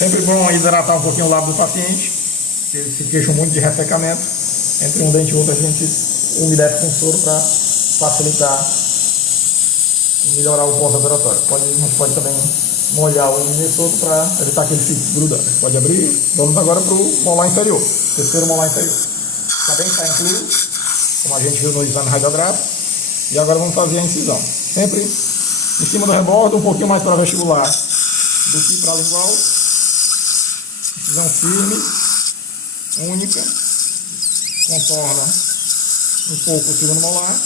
Sempre bom hidratar um pouquinho o lábio do paciente, que eles se queixam muito de ressecamento. Entre um dente e outro a gente umedece com soro para facilitar e melhorar o pós-operatório. A gente pode também molhar o Minnesota para evitar que ele fique grudando. Pode abrir. Vamos agora para o molar inferior, terceiro molar inferior. Também está incluído, como a gente viu no exame radiográfico. E agora vamos fazer a incisão. Sempre em cima do rebordo, um pouquinho mais para vestibular do que para lingual. Incisão firme, única. Contorna um pouco o segundo molar.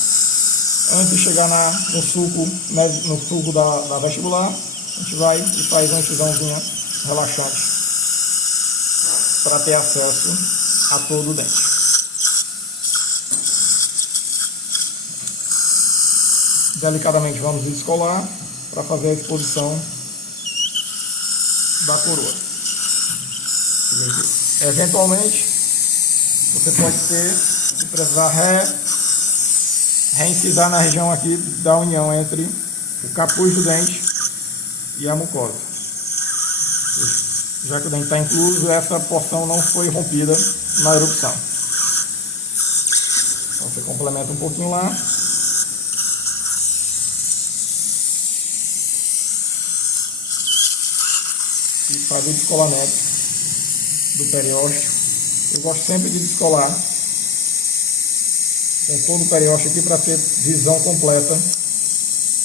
Antes de chegar no sulco da vestibular, a gente vai e faz uma incisãozinha relaxante para ter acesso a todo o dente. Delicadamente vamos descolar para fazer a exposição da coroa. Eventualmente, você pode precisar reincisar na região aqui da união entre o capuz do dente e a mucosa. Já que o dente está incluso, essa porção não foi rompida na erupção. Então você complementa um pouquinho lá. E faz o descolamento do periósteo. Eu gosto sempre de descolar com todo o periósteo aqui para ter visão completa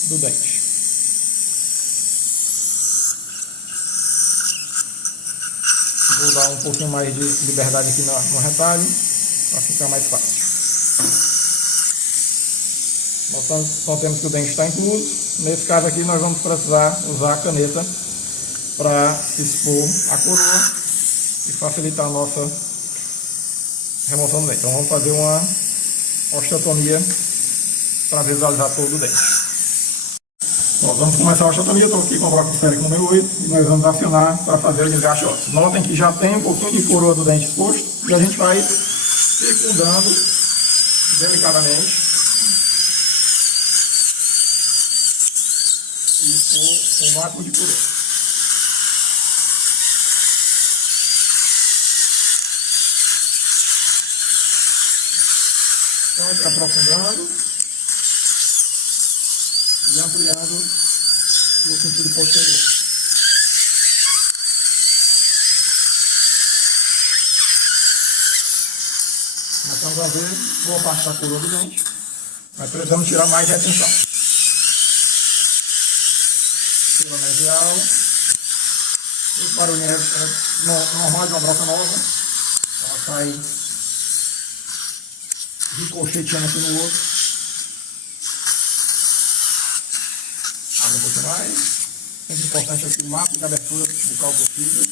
do dente. Vou dar um pouquinho mais de liberdade aqui no retalho para ficar mais fácil. Notamos que o dente está incluso. Nesse caso aqui nós vamos precisar usar a caneta para expor a coroa e facilitar a nossa remoção do dente. Então vamos fazer uma osteotomia para visualizar todo o dente. Bom, vamos começar a osteotomia. Estou aqui com a broca esférica número 8 e nós vamos acionar para fazer o desgaste ósseo. Notem que já tem um pouquinho de coroa do dente exposto e a gente vai circundando delicadamente e expor o máximo de coroa. Sempre aprofundando e ampliando no sentido posterior. Começamos a ver boa parte da coroa do dente, mas precisamos tirar mais retenção. Fila mesial. O barulho é normal de uma broca nova. Ela sai ricocheteando aqui no osso. Abre um pouco mais. Sempre importante aqui o máximo de abertura bucal possível,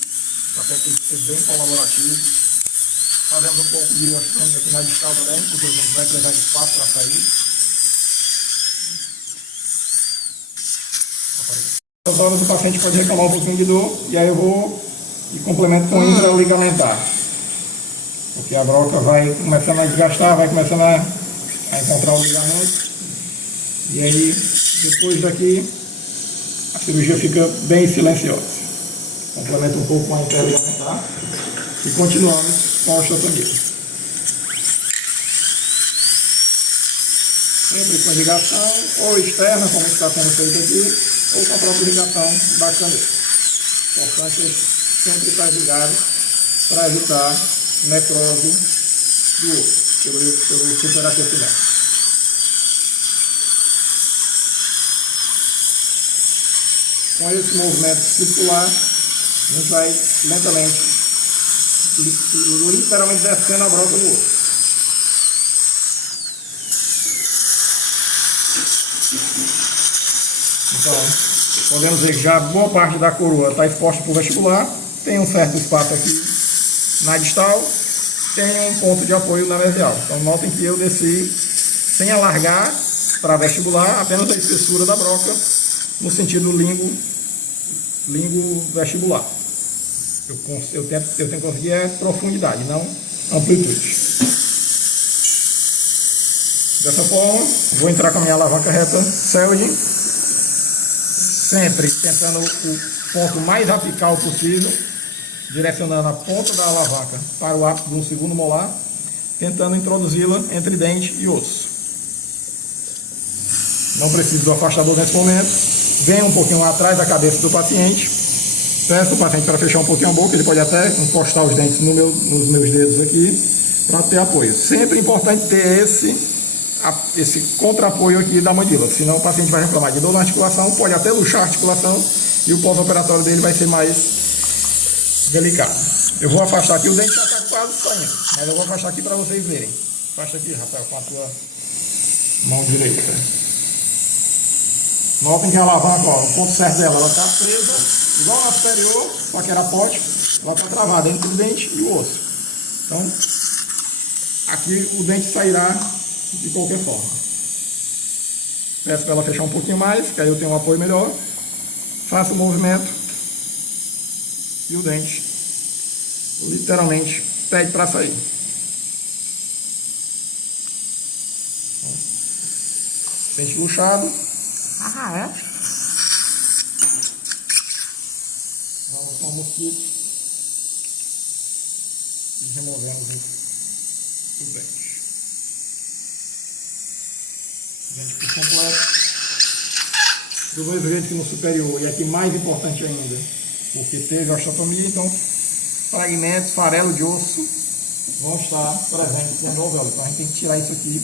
para que ele seja bem colaborativo. Fazemos um pouco de osteotomia aqui na distal também, porque a gente vai precisar de espaço para sair. Nessas horas o paciente pode reclamar um pouquinho de dor, e aí eu vou e complemento com intraligamento. Porque a broca vai começando a desgastar, vai começando a encontrar o ligamento. E aí, depois daqui, a cirurgia fica bem silenciosa. Complementa um pouco com a interligamentar e continuamos com a osteotomia. Sempre com irrigação, ou externa, como está sendo feito aqui, ou com a própria irrigação da caneta. Importante é sempre estar irrigado para evitar necrose do osso pelo superaquecimento. Com esse movimento circular, a gente vai lentamente, literalmente descendo a broca no osso. Então, podemos ver que já boa parte da coroa está exposta para o vestibular, tem um certo espaço aqui na distal, tem um ponto de apoio na mesial. Então notem que eu desci sem alargar para vestibular, apenas a espessura da broca no sentido lingo vestibular. Eu tenho que conseguir profundidade, não amplitude. Dessa forma, vou entrar com a minha alavanca reta Selgin, sempre tentando o ponto mais apical possível direcionando a ponta da alavanca para o ápice do segundo molar, tentando introduzi-la entre dente e osso. Não preciso do afastador nesse momento. Venho um pouquinho lá atrás da cabeça do paciente. Peço o paciente para fechar um pouquinho a boca. Ele pode até encostar os dentes nos meus dedos aqui para ter apoio. Sempre importante ter esse contrapoio aqui da mandíbula, senão o paciente vai reclamar de dor na articulação, pode até luxar a articulação e o pós-operatório dele vai ser mais delicado. Eu vou afastar aqui, o dente já está quase saindo, mas eu vou afastar aqui para vocês verem. Afasta aqui, Rafael, com a tua mão direita. Notem que a alavanca, ó, o ponto certo dela, ela está presa, igual na superior, só que era pote, ela está travada entre o dente e o osso. Então, aqui o dente sairá de qualquer forma. Peço para ela fechar um pouquinho mais, que aí eu tenho um apoio melhor. Faço o movimento e o dente literalmente pede para sair. Dente luxado. Ah, é? Vamos com o mosquito e removemos o dente. Dente por completo. Eu vou ver aqui no superior, e aqui mais importante ainda, porque teve osteotomia, então fragmentos, farelo de osso vão estar presentes dentro do alvéolo. Então a gente tem que tirar isso aqui,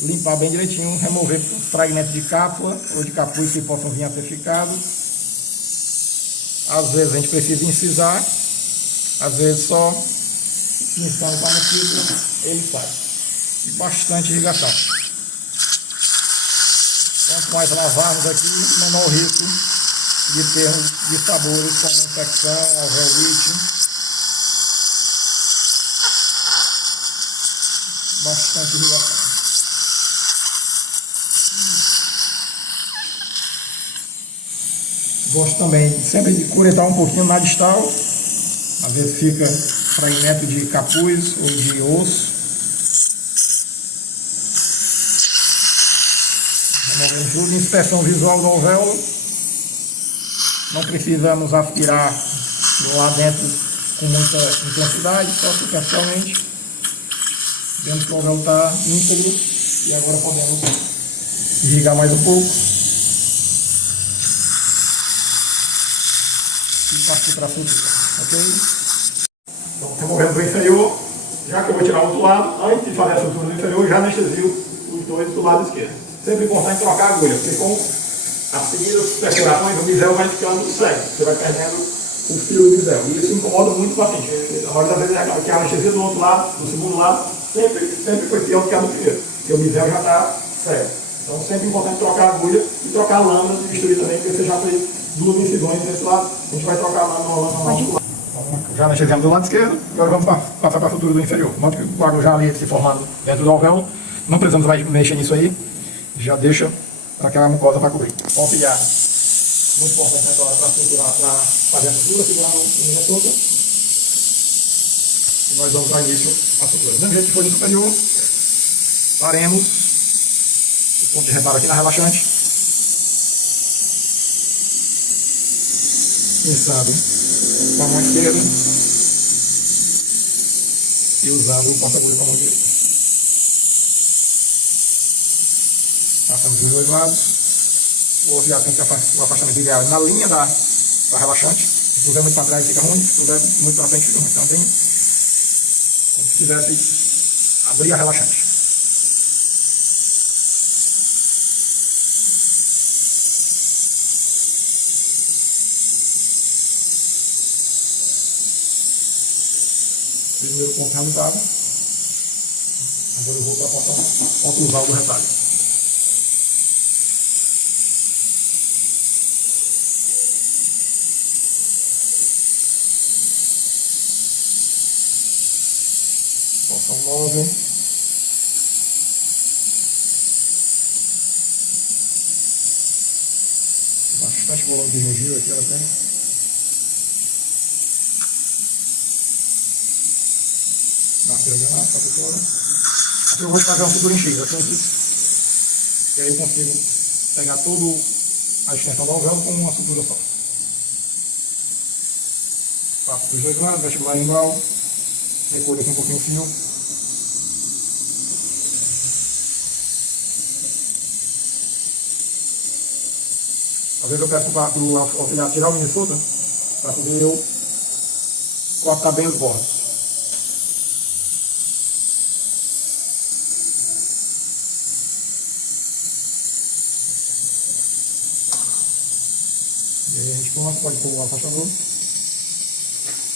limpar bem direitinho, remover fragmentos de cápsula ou de capuz que possam vir a ter ficado. Às vezes a gente precisa incisar, às vezes só incisando com a mosquito, ele sai. E bastante irrigação. Quanto mais lavarmos aqui, menor o risco de termos dissabores como infecção, alveolite. Bastante irrigação. Gosto também sempre de curetar um pouquinho na distal. Às vezes fica fragmento de capuz ou de osso. Removemos tudo. Inspeção visual do alvéolo. Não precisamos aspirar lá dentro com muita intensidade, só superficialmente. Vemos que o alvéolo está íntegro e agora podemos irrigar mais um pouco. E partir para a sutura, ok? Então, removendo o inferior, já que eu vou tirar o outro lado, antes de fazer a sutura do inferior, já anestesio os dois do lado esquerdo. Sempre importante trocar a agulha, porque com as seguidas perfurações, o misel vai ficando cego, você vai perdendo o fio do misel. E isso incomoda muito o paciente. A maioria das vezes que a anestesia do outro lado, do segundo lado, sempre foi pior do que a do primeiro, porque o misel já está cego. Então, sempre importante trocar a agulha e trocar a lâmina de bisturi também, porque você já fez duas incisões desse lado, a gente vai trocar a lâmina no outro lado. Então, já anestesiamos do lado esquerdo, agora vamos passar para a sutura do inferior. Note que o coágulo já ali se formando dentro do alvéolo, não precisamos mais mexer nisso aí, já deixa aquela mucosa para cobrir. Auxiliar, muito importante nessa hora para fazer a sutura, segurando o minotoca. E nós vamos dar início à sutura. Do jeito que foi no superior, paremos o ponto de reparo aqui na relaxante. Pinçando com a mão esquerda e usando o porta-agulha com a mão direita. Passamos dos dois lados. O auxiliar tem que o afastamento ideal na linha da relaxante. Se puser muito para trás fica ruim, se puser muito para frente fica ruim. Então tem como se quisesse abrir a relaxante. Primeiro ponto realizado. Agora eu vou para a porta oclusal do retalho. Porção móvel. Bastante volume de gengiva aqui ela tem. Dá uma tiradinha lá, fazer fora. Aqui eu vou fazer uma sutura em X, assim aqui. E aí eu consigo pegar toda a extensão do alvéolo com uma sutura só. Passo dos dois lados, vestibular igual. Recolho aqui um pouquinho o fio. Às vezes eu peço para o auxiliar tirar o Minnesota para poder eu cortar bem os bordos. E aí a gente pode pôr o afastador.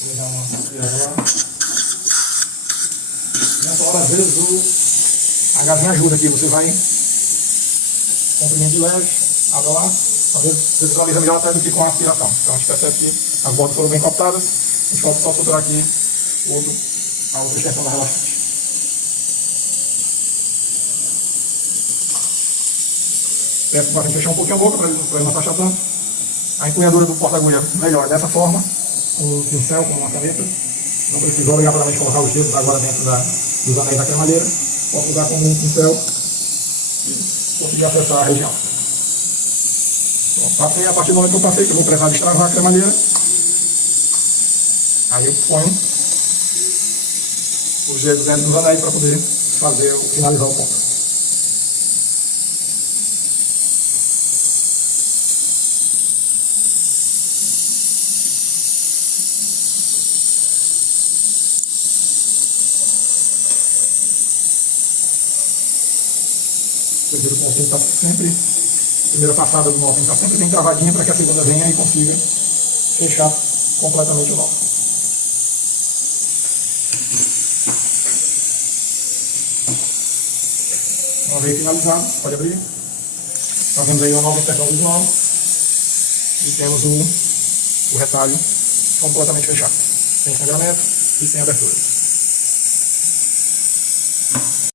Vou dar uma virada lá. Nessa hora, às vezes, a gazinha ajuda aqui. Você vai comprimir de leve, abre lá. Às vezes você visualiza melhor até do que com a aspiração. Então a gente percebe que as bordas foram bem cortadas. A gente pode só soltar aqui a outra extensão da relaxante. Peço para fechar um pouquinho a boca para ele não fechar tanto. A empunhadura do porta-agulha melhor dessa forma, com um pincel, com uma caneta. Não precisa obrigatoriamente colocar os dedos agora dentro dos anéis da cremalheira. Posso usar como um pincel e conseguir acessar a região. Pronto, passei, a partir do momento que eu passei, que eu vou precisar destravar a cremalheira, aí eu ponho os dedos dentro dos anéis para poder finalizar o ponto. O pontinho está sempre, a primeira passada do nó tem que estar sempre bem travadinha para que a segunda venha e consiga fechar completamente o nó. Uma vez finalizado, pode abrir. Então temos aí uma nova inspeção visual e temos o retalho completamente fechado, sem sangramento e sem abertura.